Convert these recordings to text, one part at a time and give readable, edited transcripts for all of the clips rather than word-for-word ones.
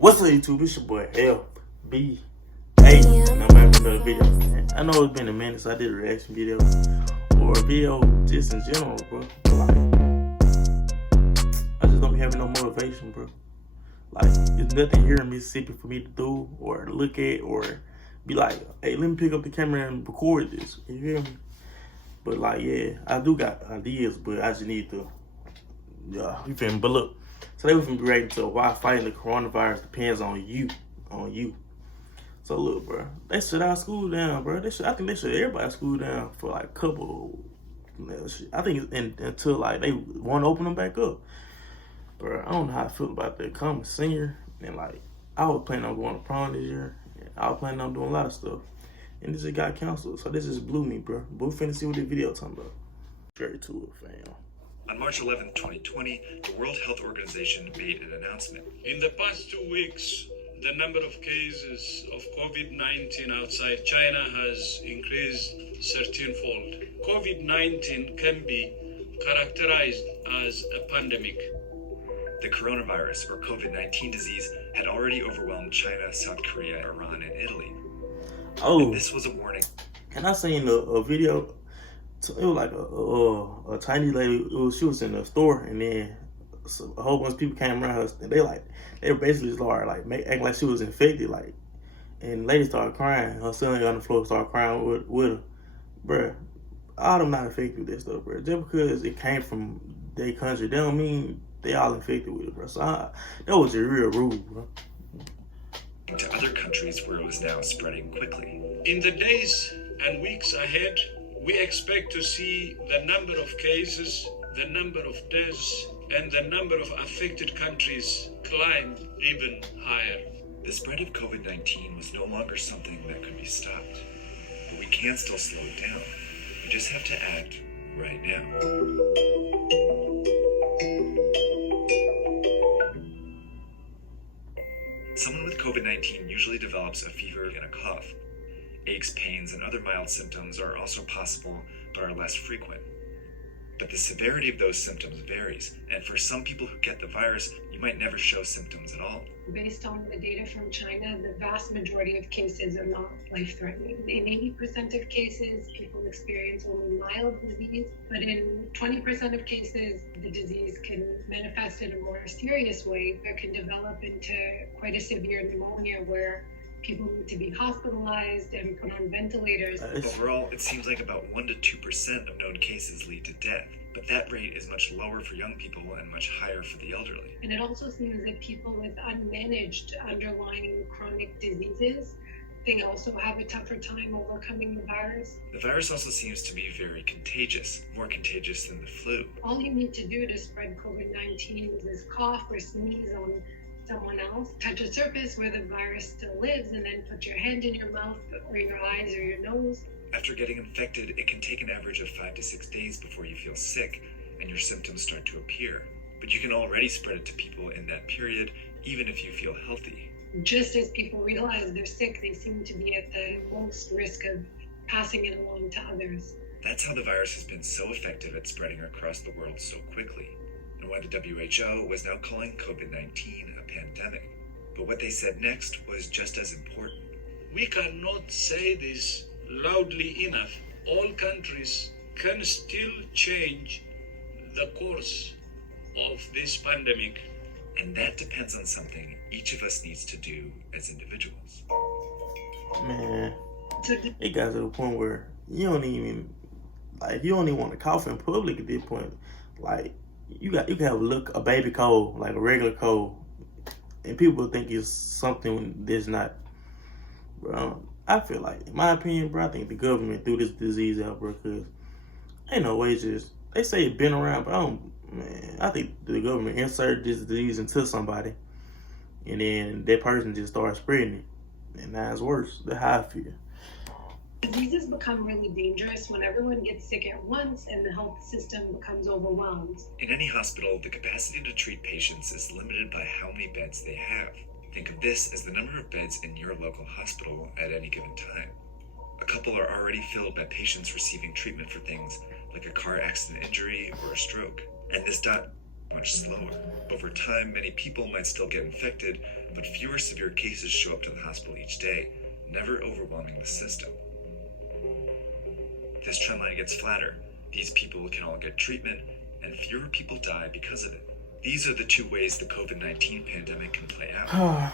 What's up, YouTube? It's your boy LB. Hey, I'm back with another video, man. I know it's been a minute since I did a reaction video or a video just in general, bro. But like, I just don't be having no motivation, bro. Like, there's nothing here in Mississippi for me to do or to look at or be like, hey, let me pick up the camera and record this. You hear me? But like, yeah, I do got ideas, but I just need to, you feel me? But look, today we're gonna be reacting to why fighting the coronavirus depends on you, So look, bro, they shut our school down, bro. I think they shut everybody's school down for like a couple. I think until like they want to open them back up, bro. I don't know how I feel about that. Coming senior and like I was planning on going to prom this year. I was planning on doing a lot of stuff, and this just got canceled. So this just blew me, bro. But we finna see what this video talking about. Straight to it, fam. On March 11, 2020, the World Health Organization made an announcement. In the past 2 weeks, the number of cases of COVID-19 outside China has increased 13-fold. COVID-19 can be characterized as a pandemic. The coronavirus, or COVID-19 disease, had already overwhelmed China, South Korea, Iran, and Italy. Oh, And this was a warning. And I seen a video. It was like a Chinese lady. She was in the store, and then a whole bunch of people came around her, and they basically started like acting like she was infected, like. And the lady started crying. Her son on the floor started crying with her, bruh. All them not infected with this stuff, bruh. Just because it came from their country, they don't mean they all infected with it, bruh. So that was a real rude, bruh. To other countries where it was now spreading quickly. In the days and weeks ahead, we expect to see the number of cases, the number of deaths, and the number of affected countries climb even higher. The spread of COVID-19 was no longer something that could be stopped. But we can still slow it down. We just have to act right now. Someone with COVID-19 usually develops a fever and a cough. Aches, pains, and other mild symptoms are also possible, but are less frequent. But the severity of those symptoms varies, and for some people who get the virus, you might never show symptoms at all. Based on the data from China, the vast majority of cases are not life-threatening. In 80% of cases, people experience only mild disease, but in 20% of cases, the disease can manifest in a more serious way. It can develop into quite a severe pneumonia where people need to be hospitalized and put on ventilators. Overall, it seems like about 1 to 2% of known cases lead to death, but that rate is much lower for young people and much higher for the elderly. And it also seems that people with unmanaged underlying chronic diseases, they also have a tougher time overcoming the virus. The virus also seems to be very contagious, more contagious than the flu. All you need to do to spread COVID-19 is cough or sneeze on someone else, touch a surface where the virus still lives, and then put your hand in your mouth or your eyes or your nose. After getting infected, it can take an average of 5 to 6 days before you feel sick and your symptoms start to appear. But you can already spread it to people in that period, even if you feel healthy. Just as people realize they're sick, they seem to be at the most risk of passing it along to others. That's how the virus has been so effective at spreading across the world so quickly, and why the WHO was now calling COVID-19 a pandemic. But what they said next was just as important. We cannot say this loudly enough. All countries can still change the course of this pandemic. And that depends on something each of us needs to do as individuals. Man, it got to the point where you don't even want to cough in public at this point. Like, you can have a baby cold, like a regular cold, and people think it's something that's not. Bro, I feel like, in my opinion, bro, I think the government threw this disease out, bro, because ain't no way they say it's been around, but I think the government inserted this disease into somebody, and then that person just started spreading it, and now it's worse. That's how I feel. Diseases become really dangerous when everyone gets sick at once and the health system becomes overwhelmed. In any hospital, the capacity to treat patients is limited by how many beds they have. Think of this as the number of beds in your local hospital at any given time. A couple are already filled by patients receiving treatment for things like a car accident injury or a stroke. And this much slower. Over time, many people might still get infected, but fewer severe cases show up to the hospital each day, never overwhelming the system. This trend line gets flatter. These people can all get treatment, and fewer people die because of it. These are the two ways the COVID-19 pandemic can play out.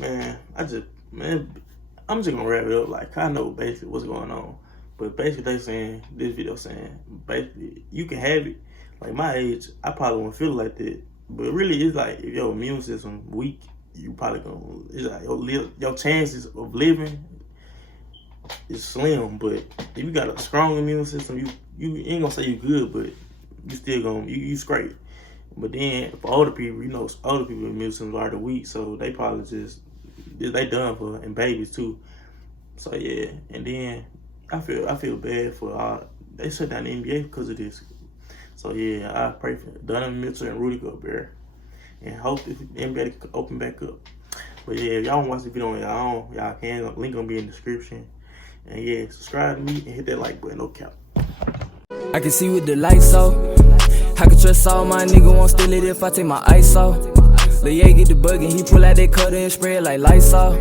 Man, I'm just gonna wrap it up. Like, I know basically what's going on, but basically they saying, this video saying, basically you can have it. Like my age, I probably won't feel like that, but really it's like if your immune system weak, you probably gonna, it's like your chances of living is slim. But if you got a strong immune system, you ain't gonna say you good, but you still gonna you straight. But then for older people, you know, older people immune systems are the weak, so they probably just they done for, and babies too. So yeah, and then I feel bad for they shut down the NBA because of this. So yeah, I pray for Donovan Mitchell and Rudy Gobert, and hope if the NBA can open back up. But yeah, if y'all want to watch the video on your own, y'all can. Link gonna be in the description. And yeah, subscribe to me and hit that like button. No cap. I can see with the lights off. I can trust all my nigga won't steal it if I take my ice off. Lil' yeah, get the bug and he pull out that cutter and spray it like Lysol.